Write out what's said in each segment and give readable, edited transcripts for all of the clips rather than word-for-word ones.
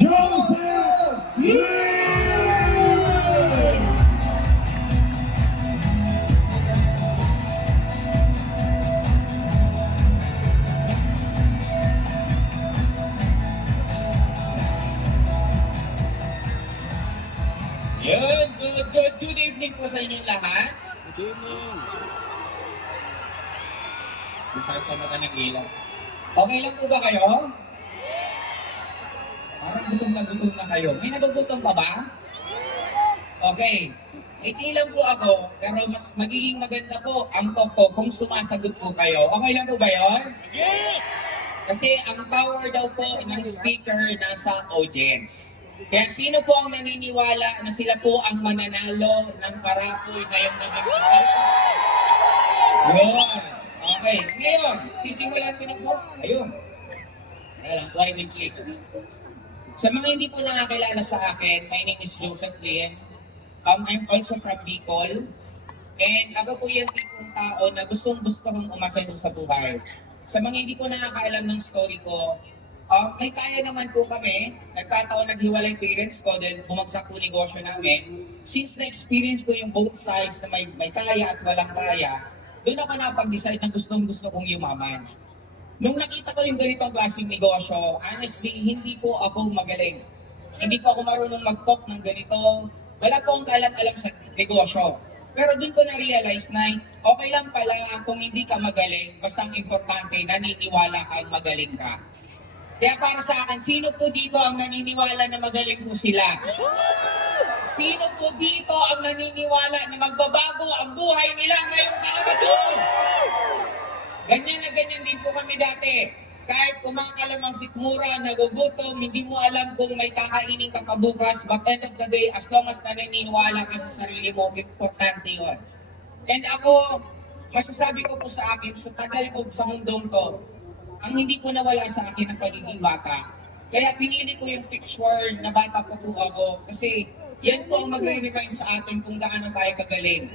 Joseph Lee! Yun, good evening po sa inyong lahat. Good evening. Masakit sa mata ng ilaw. Okay lang po ba kayo? Parang gutom na kayo. May nagugutom pa ba? Okay. Iti lang po ako, pero mas magiging maganda po ang talk ko kung sumasagot po kayo. Okay lang po ba yun? Yes! Kasi ang power daw po ng speaker nasa audience. Kaya sino po ang naniniwala na sila po ang mananalo ng parapoy ngayong gabi? Yun. Okay. Ngayon, sisimulan ko na po. Ayun. Ayan, right and click. Sa mga hindi po nakakilala sa akin, my name is Joseph Lin. I'm also from Bicol. And ako po yung tipong tao na gustong-gusto kong umasaya sa buhay. Sa mga hindi po nakakaalam ng story ko, may kaya naman po kami. Nagkataon naghiwalay parents ko dahil bumagsak po negosyo namin. Since na-experience ko yung both sides na may kaya at walang kaya, doon ako napag-decide na gustong-gusto kong yumaman. Nung nakita ko yung ganitong klaseng negosyo, honestly, hindi po ako magaling. Hindi po ako marunong mag-talk ng ganito. Wala po akong kaalam-alam sa negosyo. Pero doon ko na-realize na okay lang pala kung hindi ka magaling, basta ang importante, naniniwala ka at magaling ka. Kaya para sa akin, sino po dito ang naniniwala na magaling po sila? Sino po dito ang naniniwala na magbabago ang buhay nila ngayong taon na ito? Ganyan na ganyan din po kami dati. Kahit kumakalamang sikmura, nagugutom, hindi mo alam kung may kakainin ka pa bukas, but end of the day, as long as naniniwala ka sa sarili mo, importante yun. And ako, masasabi ko po sa akin, sa tagal ko sa mundong to, ang hindi ko nawala sa akin ang pagiging bata. Kaya pinili ko yung picture na bata po ako kasi yan po ang magre-remind sa atin kung gaano tayo kagaling.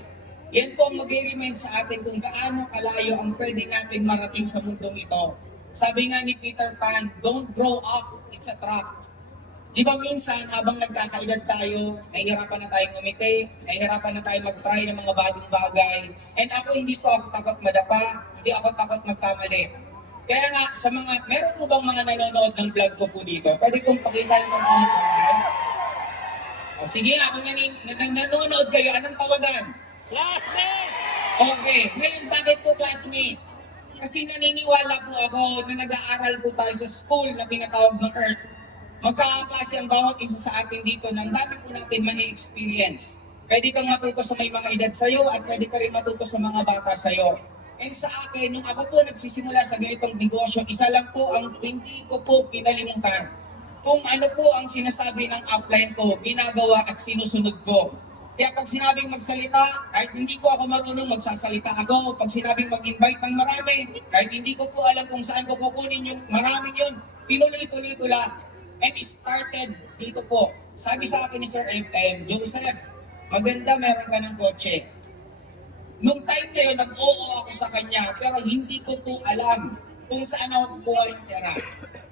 Yan po ang magre-remind sa atin kung gaano kalayo ang pwede natin marating sa mundong ito. Sabi nga ni Peter Pan, don't grow up, it's a trap. Di ba minsan habang nagkakaedad tayo, nahihirapan na tayong umiti, nahihirapan na tayo mag-try ng mga bagong bagay. And ako hindi po ako takot madapa, hindi ako takot magkamali. Kaya nga, sa mga, meron po bang mga nanonood ng vlog ko po dito? Pwede pong pakita naman po ng kanal. O sige, kung nanonood kayo, anong tawagan? Classmate! Okay, ngayon bakit po classmate? Kasi naniniwala po ako na nag-aaral po tayo sa school na tinatawag ng Earth. Magkakaklase ang bawat isa sa atin dito ng dami po natin mani-experience. Pwede kang matuto sa may mga edad sa'yo at pwede ka rin matuto sa mga bata sa'yo. And sa akin, nung ako po nagsisimula sa ganitong negosyo, isa lang po ang hindi ko po kinalimutan. Kung ano po ang sinasabi ng upline ko, ginagawa at sinusunod ko. Kaya pag sinabing magsalita, kahit hindi ko ako marunong, magsasalita ako. Pag sinabing mag-invite ng marami, kahit hindi ko po alam kung saan ko kukunin yung maraming yun, tinuloy-tuloy ko lang. And it started dito po. Sabi sa akin ni Sir FM, Joseph, maganda meron ka ng kotse. Nung time na yun, nag-oo ako sa kanya, pero hindi ko po alam kung saan ako kukuha yung pera.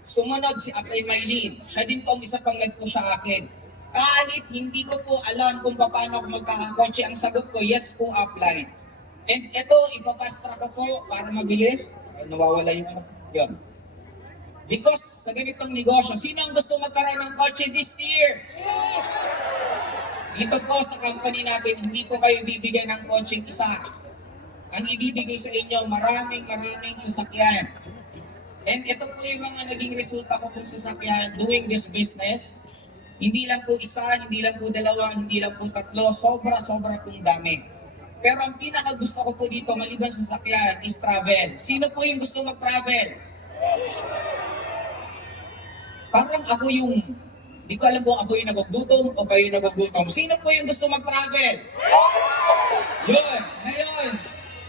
Sumunod si Apay Maylin. Siya din po ang isa pang nag-push sa akin. Kahit hindi ko po alam kung paano ako magkakakotse, ang sagot ko, yes po, upline. And ito, ipapastra ko po para mabilis. Nawawala yung ano. Yun. Because sa ganitong negosyo, sino ang gusto magkaroon ng kotse this year? Dito po sa company natin, hindi po kayo bibigyan ng coaching isa. Ang ibibigay sa inyo, maraming sasakyan. And ito po yung mga naging resulta ko pong sasakyan doing this business. Hindi lang po isa, hindi lang po dalawa, hindi lang po tatlo, sobra pong dami. Pero ang pinaka gusto ko po dito, maliban sa sasakyan, is travel. Sino po yung gusto mag-travel? Parang ako yung Hindi ko alam kung ako yung nagugutom o kayo yung nagugutom. Sino po yung gusto mag-travel? Yun! Ngayon,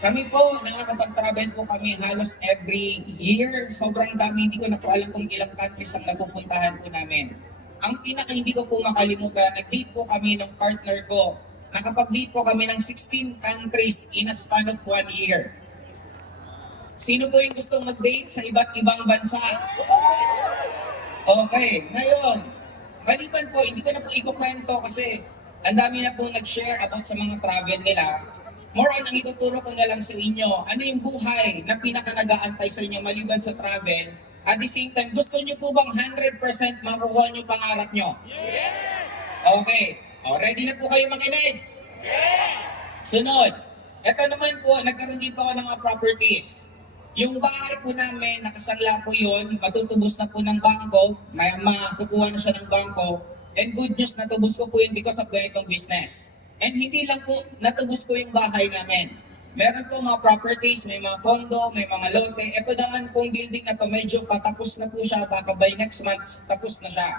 kami po, nakakapag-travel po kami halos every year. Sobrang dami, hindi ko na po alam kung ilang countries ang napupuntahan po namin. Ang pinaka hindi ko po makalimutan, nag-date po kami ng partner ko. nakapag-lead po kami ng 16 countries in a span of 1 year. Sino po yung gustong mag-date sa iba't ibang bansa? Okay, ngayon, maliban po, hindi ko na po ikukwento kasi ang dami na po nag-share about sa mga travel nila. More on ang ituturo ko na lang sa inyo, ano yung buhay na pinaka-nag-aantay sa inyo maliban sa travel. At the same time, gusto nyo po bang 100% makuha nyo pangarap nyo? Okay, ready na po kayo makinig? Sunod, ito naman po, nagkaroon din po ako ng mga properties. Yung bahay po namin, nakasangla po yun, matutubos na po ng bangko, makukuha na siya ng bangko, and good news, natubos ko po yun because of ganitong business. And hindi lang po natubos ko yung bahay namin. Meron po mga properties, may mga condo, may mga lote. Ito naman pong building na to, medyo patapos na po siya, baka by next month, tapos na siya.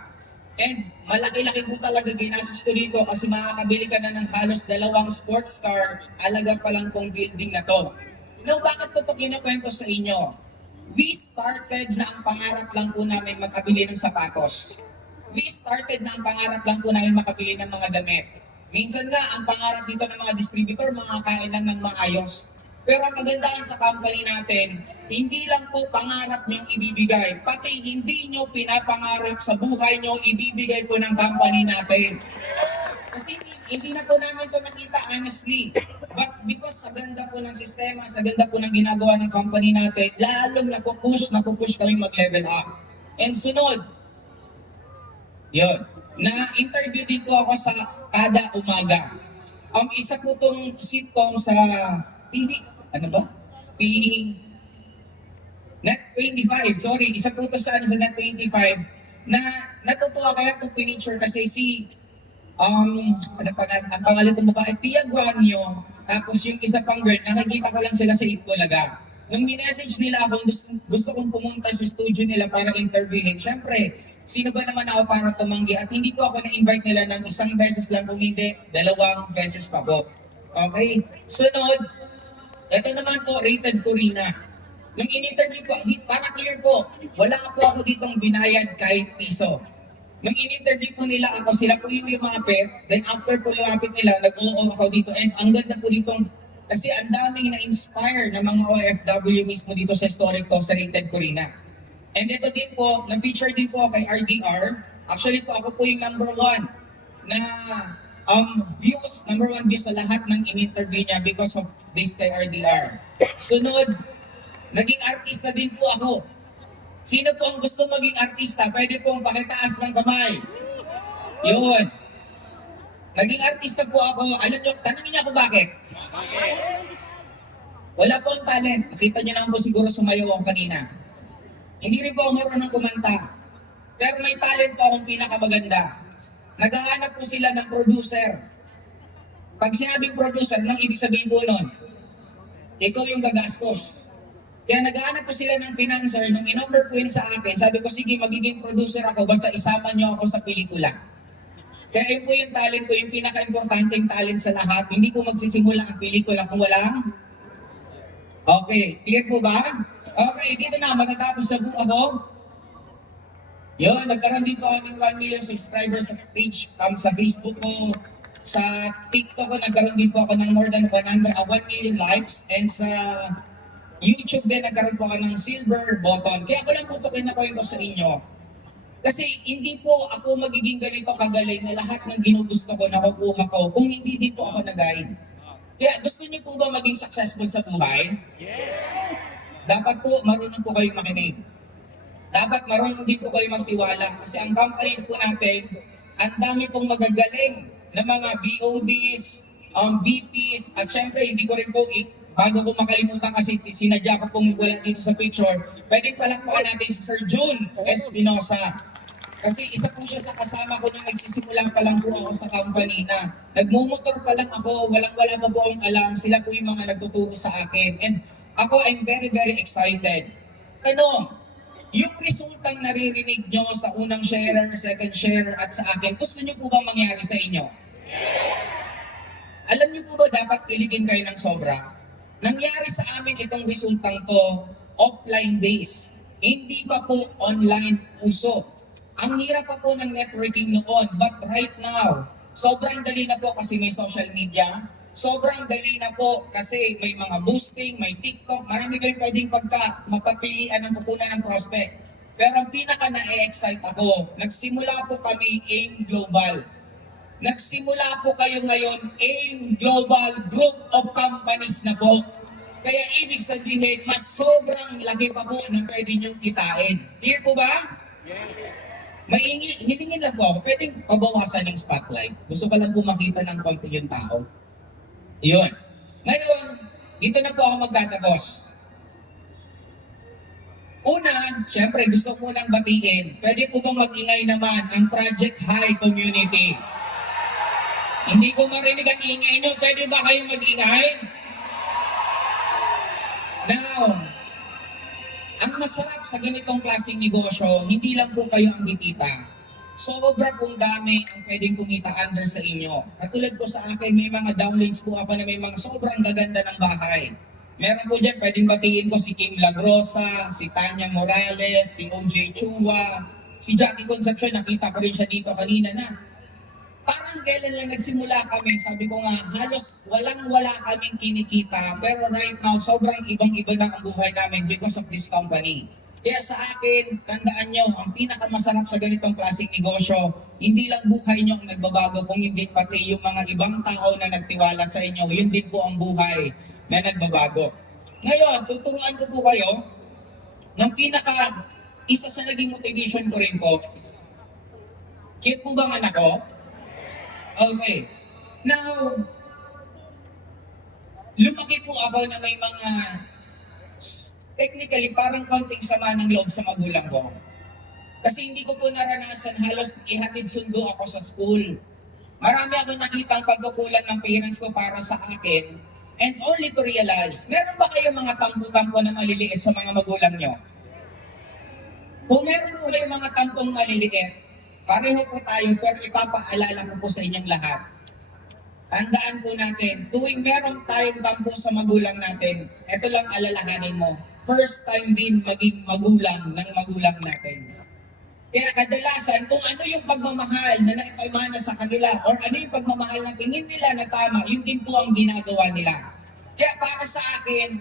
And malaki-laki po talaga ginastos ko dito kasi makakabili ka na ng halos 2 sports car, alaga pa lang pong building na to. Now, bakit ko ito kinakwento sa inyo? We started na ang pangarap lang po namin makabili ng sapatos. We started na ang pangarap lang po namin makabili ng mga damit. Minsan nga, ang pangarap dito ng mga distributor, makakain lang ng maayos. Pero ang kagandahan sa company natin, hindi lang po pangarap niyong ibibigay, pati hindi niyo pinapangarap sa buhay niyo, ibibigay po ng company natin. Kasi hindi na po namin ito nakita honestly. But because sa ganda po ng sistema, sa ganda po ng ginagawa ng company natin, lalong napupush kami mag-level up. And sunod, yun, na-interview din po ako sa Kada Umaga. Isa po itong sitcom sa TV, ano ba? Net 25, sorry, isa po ito sa Net 25 na natutuwa kaya itong feature kasi ang pangalan ng babae, Pia Guanyo, tapos yung isa pang girl, nakikita ko lang sila sa Itbulaga. Nung minessage nila ako, gusto kong pumunta sa studio nila para interviewin. Siyempre, sino ba naman ako para tumanggi? At hindi po ako na-invite nila ng 1 beses lang, kung hindi, 2 beses pa po. Okay? Sunod, ito naman po, Rated Corina. Nung in-interview ko, para clear po, wala po ako ditong binayad kahit piso. Nung in-interview po nila ako, sila po yung lumapit. Then after po lumapit nila, nag-oo ako dito. And ang ganda po dito, kasi ang daming na-inspire na mga OFW mismo dito sa historic to, sa Rated Corina. And ito din po, na-feature din po kay RDR. Actually po, ako po yung number 1 na views, number 1 views sa lahat ng in-interview niya because of this kay RDR. Sunod, naging artista din po ako. Sino po ang gusto maging artista? Pwede pong pakitaas ng kamay. Yun. Naging artista po ako. Alam nyo, tanongin niya ako bakit? Wala po ang talent. Nakita niyo naman po siguro sumayaw ako kanina. Hindi rin po ako marunong kumanta. Pero may talent po akong pinakamaganda. Naghahanap po sila ng producer. Pag sinabing producer, nang ibig sabihin po nun, ikaw yung gagastos. Kaya naghahanap po sila ng financer, nung in-offer po yun sa akin, sabi ko, sige, magiging producer ako, basta isama niyo ako sa pelikula. Kaya yun po yung talent ko, yung pinaka-importanting talent sa lahat. Hindi po magsisimula ang pelikula kung walang. Okay, clear po ba? Okay, dito na, matatapos na po ako. Yun, nagkaroon din po ako ng 1 million subscribers sa page, sa Facebook ko. Sa TikTok ko, nagkaroon din po ako ng more than 1 million likes. And sa YouTube din, nagkaroon po ako ng silver button. Kaya ko lang po ito kinakwento sa inyo. Kasi hindi po ako magiging ganito kagaling na lahat ng ginugusto ko, nakukuha ko, kung hindi din po ako nag-guide. Kaya gusto niyo po ba maging successful sa buhay? Dapat po marunong po kayo makinig. Dapat marunong din po kayo magtiwala. Kasi ang company po natin, ang dami pong magagaling na mga BODs, VPs, at syempre hindi ko rin po bago ko makalimutan kasi sinadya ko pong wala dito sa picture, pwedeng palakpakan natin si Sir June Espinosa. Kasi isa po siya sa kasama ko nung nagsisimula pa lang po ako sa company na nagmumotor pa lang ako, walang-wala pa po akong alam, sila po yung mga nagtuturo sa akin. And ako, I'm very, very excited. Yung resultang naririnig nyo sa unang sharer, second sharer, at sa akin, gusto nyo po bang mangyari sa inyo? Alam nyo po ba dapat kiligin kayo ng sobra? Nangyari sa amin itong resultang to, offline days. Hindi pa po online uso. Ang hirap pa po ng networking noon, but right now, Sobrang dali na po kasi may social media. Sobrang dali na po kasi may mga boosting, may TikTok. Marami kayong pwedeng mapapilian ng kukunan ng prospect. Pero ang pinaka na-excite ako, nagsimula po kami AIM Global. Nagsimula po kayo ngayon AIM Global Group of Companies na po. Kaya ibig sabihin, mas sobrang laki pa po na pwede niyong kitain. Clear po ba? Hilingin lang po ako, pwedeng pabawasan yung spotlight. Gusto ko lang po makita ng konti yung tao. Iyon. Ngayon, dito na po ako magtatapos. Una, syempre gusto ko munang batiin. Pwede po bang mag-ingay naman ang Project High Community? Hindi ko marinig ang ingay nyo. Pwede ba kayo mag-ingay? Now, ang masarap sa ganitong klaseng negosyo, hindi lang po kayo ang kikita. Sobra pong dami ang pwedeng kumita under sa inyo. Katulad po sa akin, may mga downlinks po ako na may mga sobrang gaganda ng bahay. Meron po dyan, pwedeng batiin ko si Kim Lagrosa, si Tanya Morales, si OJ Chua, si Jackie Concepcion, nakita ko rin siya dito kanina na. Parang kailan lang nagsimula kami, sabi ko nga, halos walang-wala kaming kinikita. Pero right now, sobrang ibang-iba na ang buhay namin because of this company. Kaya sa akin, tandaan nyo, ang pinakamasarap sa ganitong klaseng negosyo, hindi lang buhay nyo ang nagbabago, kung hindi pati yung mga ibang tao na nagtiwala sa inyo, yun din po ang buhay na nagbabago. Ngayon, tuturuan ko po kayo ng isa sa naging motivation ko rin po. Cute po bang anak ko? Okay. Now, lumaki po ako na may mga technically parang kaunting sama ng loob sa magulang ko. Kasi hindi ko po naranasan halos ihatid sundo ako sa school. Marami ako nakitang pagkukulan ng parents ko para sa akin and only to realize, meron ba kayo mga tampo-tampo na maliliit sa mga magulang nyo? Kung meron po kayo mga tampong maliliit, pareho po tayo pero ipapaalala ko po sa inyong lahat. Tandaan po natin, tuwing meron tayong tampo sa magulang natin, ito lang alalahanin mo, first time din maging magulang ng magulang natin. Kaya kadalasan, kung ano yung pagmamahal na naipamana sa kanila or ano yung pagmamahal na tingin nila na tama, yun din po ang ginagawa nila. Kaya para sa akin,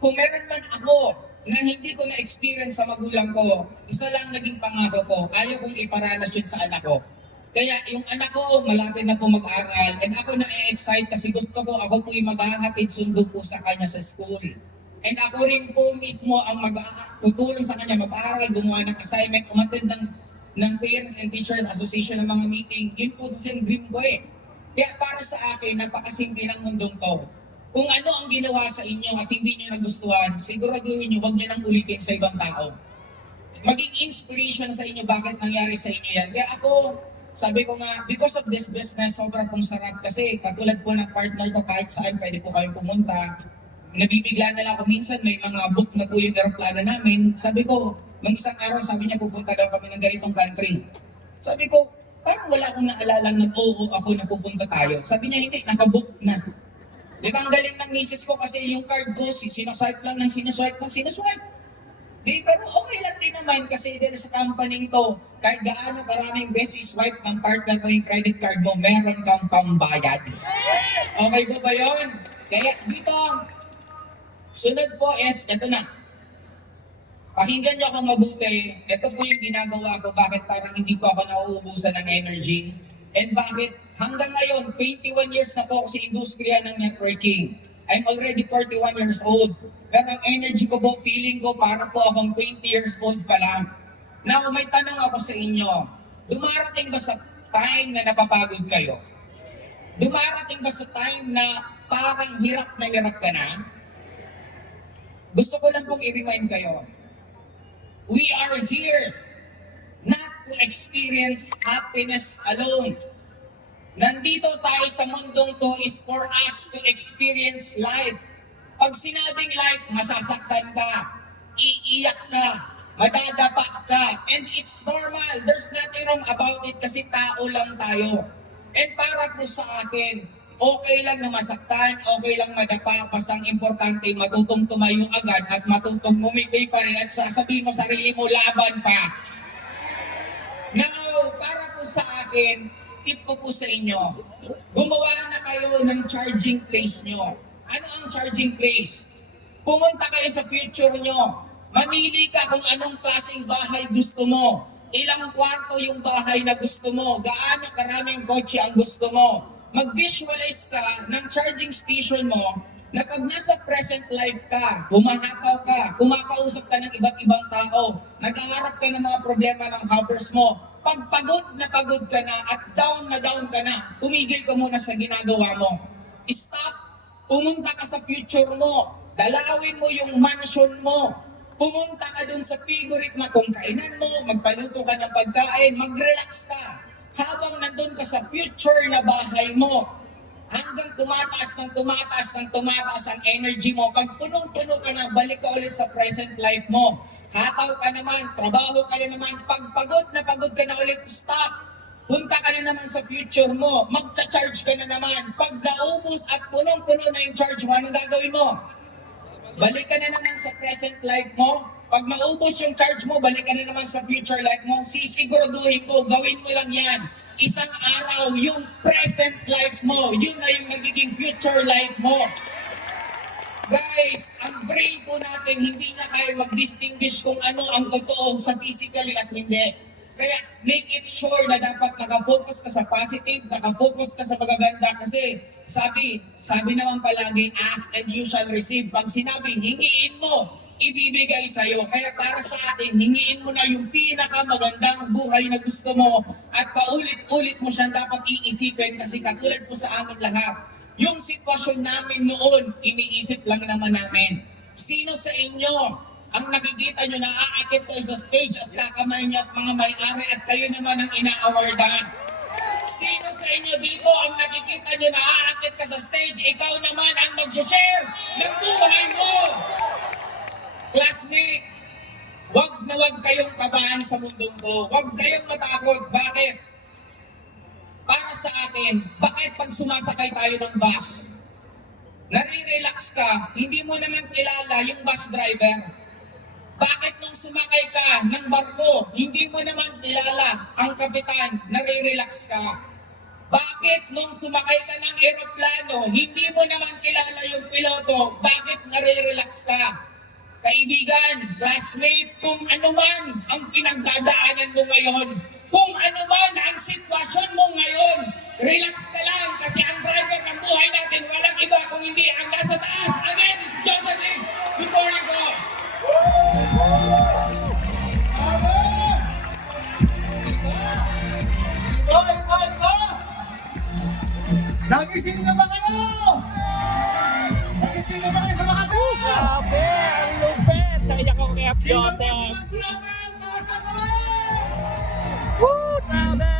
kung meron man ako na hindi ko na-experience sa magulang ko, isa lang naging pangako ko, ayaw kong iparanas yun sa anak ko. Kaya yung anak ko, malapit na po mag-aral, and ako na-excite kasi gusto ko, ako po yung maghahatid sundo po sa kanya sa school. And ako rin po mismo ang tutulong sa kanya mag-aaral, gumawa ng assignment, umattend ng Parents and Teachers Association ng mga meeting. Yun po kasi yung dream ko eh. Kaya para sa akin, napakasimple ng mundong to. Kung ano ang ginawa sa inyo at hindi nyo nagustuhan, siguraduhin nyo, huwag nyo nang ulitin sa ibang tao. Maging inspiration sa inyo bakit nangyari sa inyo yan. Kaya ako, sabi ko nga, because of this business, sobrang pong sarap kasi katulad po ng partner ko kahit saan pwede po kayong pumunta. Nabibigla na lang ako minsan, may mga book na po yung aeroplano namin. Sabi ko, ng isang araw, sabi niya pupunta daw kami ng ganitong country. Sabi ko, parang wala akong naalalang nag-oo ako na pupunta tayo. Sabi niya, hindi, nakabook na. Di ba ang galing ng misis ko kasi yung card ko, sinaswipe lang ng sinaswipe. Di, pero okay lang din naman kasi dahil sa company to, kahit gaano karaming beses swipe ng partner mo yung credit card mo, meron kang pambayad. Okay po ba yun? Kaya dito, sunod po is, ito na. Pakinggan niyo ako mabuti. Ito po yung ginagawa ko. Bakit parang hindi po ako nauubusan ng energy? And bakit hanggang ngayon, 21 years na po ako sa industriya ng networking. I'm already 41 years old. Pero ang energy ko po, feeling ko, parang po akong 20 years old pa lang. Now, may tanong ako sa inyo. Dumarating ba sa time na napapagod kayo? Dumarating ba sa time na parang hirap ka na? Gusto ko lang pong i-remind kayo, we are here not to experience happiness alone. Nandito tayo sa mundong to is for us to experience life. Pag sinabing life, masasaktan ka, iiyak ka, madadapa ka, and it's normal. There's nothing wrong about it kasi tao lang tayo. And para po sa akin, okay lang na masaktan, okay lang madapa, basta ang importante matutong tumayo agad at matutong ngumiti pa rin at sasabihin mo sarili mo, laban pa. Now, para po sa akin, tip ko po sa inyo, gumawa na kayo ng charging place nyo. Ano ang charging place? Pumunta kayo sa future nyo. Mamili ka kung anong klaseng bahay gusto mo. Ilang kwarto yung bahay na gusto mo. Gaano karaming kotse ang gusto mo. Mag-visualize ka ng charging station mo na pag nasa present life ka, humahataw ka, kumakausap ka ng iba't ibang tao, naghaharap ka ng mga problema ng house mo, pag pagod ka na at down ka na, tumigil ka muna sa ginagawa mo. Stop, pumunta ka sa future mo, dalawin mo yung mansion mo, pumunta ka dun sa favorite na kainan mo, magpaluto ka ng pagkain, mag-relax ka. Habang nandun ka sa future na bahay mo, hanggang tumataas ang energy mo. Pag punong-puno ka na, balik ka ulit sa present life mo. Hataw ka naman, trabaho ka na naman, pag pagod ka na ulit, stop. Punta ka na naman sa future mo, magcha-charge ka na naman. Pag naubos at punong-puno na yung charge mo, anong gagawin mo? Balik ka na naman sa present life mo. Pag naubos yung charge mo, balik ka na naman sa future life mo. Sisiguraduhin ko, gawin mo lang yan. Isang araw, yung present life mo, yun na yung nagiging future life mo. Guys, ang brain po natin, hindi na kaya mag-distinguish kung ano ang totoo sa physically at hindi. Kaya make it sure na dapat nakafocus ka sa positive, nakafocus ka sa magaganda kasi sabi naman palagi, ask and you shall receive. Pag sinabi, hingiin mo, ibibigay sa'yo. Kaya para sa atin, hingiin mo na yung pinakamagandang buhay na gusto mo at paulit-ulit mo siyang dapat iisipin kasi katulad po sa amin lahat. Yung sitwasyon namin noon, iniisip lang naman namin. Sino sa inyo ang nakikita nyo na aakit kayo sa stage at kakamay niya at mga may-ari at kayo naman ang ina-awardan? Sino sa inyo dito ang nakikita nyo na aakit ka sa stage, ikaw naman ang mag-share ng buhay mo? Classmate, wag kayong kabahan sa mundong to. Wag kayong matakot. Bakit? Para sa atin, bakit pag sumasakay tayo ng bus, nare-relax ka, hindi mo naman kilala yung bus driver? Bakit nung sumakay ka ng barko, hindi mo naman kilala ang kapitan, nare-relax ka? Bakit nung sumakay ka ng eroplano, hindi mo naman kilala yung piloto, bakit nare-relax ka? Kaibigan, classmate, kung ano man ang pinagdadaanan mo ngayon, kung ano man ang sitwasyon mo ngayon, relax ka lang kasi ang driver ng buhay natin walang iba kung hindi ang nasa taas. Again, this is Josephine. Good morning po. Iba! Nagising na ba kayo? Nagising na ba kayo sa mga tao? Grabe, ang lupit. Naiyak ako kay Sino Joseph. gusto mag-vlogan? Nasa kami! Woo! Grabe!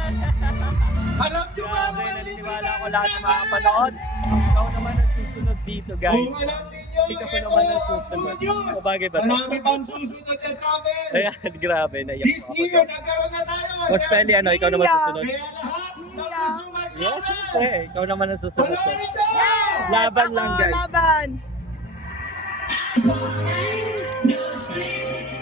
Alam nyo ba Grabe, naman naniniwala ko lahat ng mga kapanood. Ikaw naman ang susunod dito, guys. Kung alam ninyo, Ikaw pa naman ang susunod. O bagay ba? Marami pang susunod na travel. Ayan, grabe, naiyak This ako. year, nagkaroon na tayo. O Spelly, ano, ikaw naman susunod. Kaya lahat ng gusto mag-travel. Yes, syempre. Ikaw naman ang susunod. Panoorin ito! Laban lang, guys. Laban! No sleep,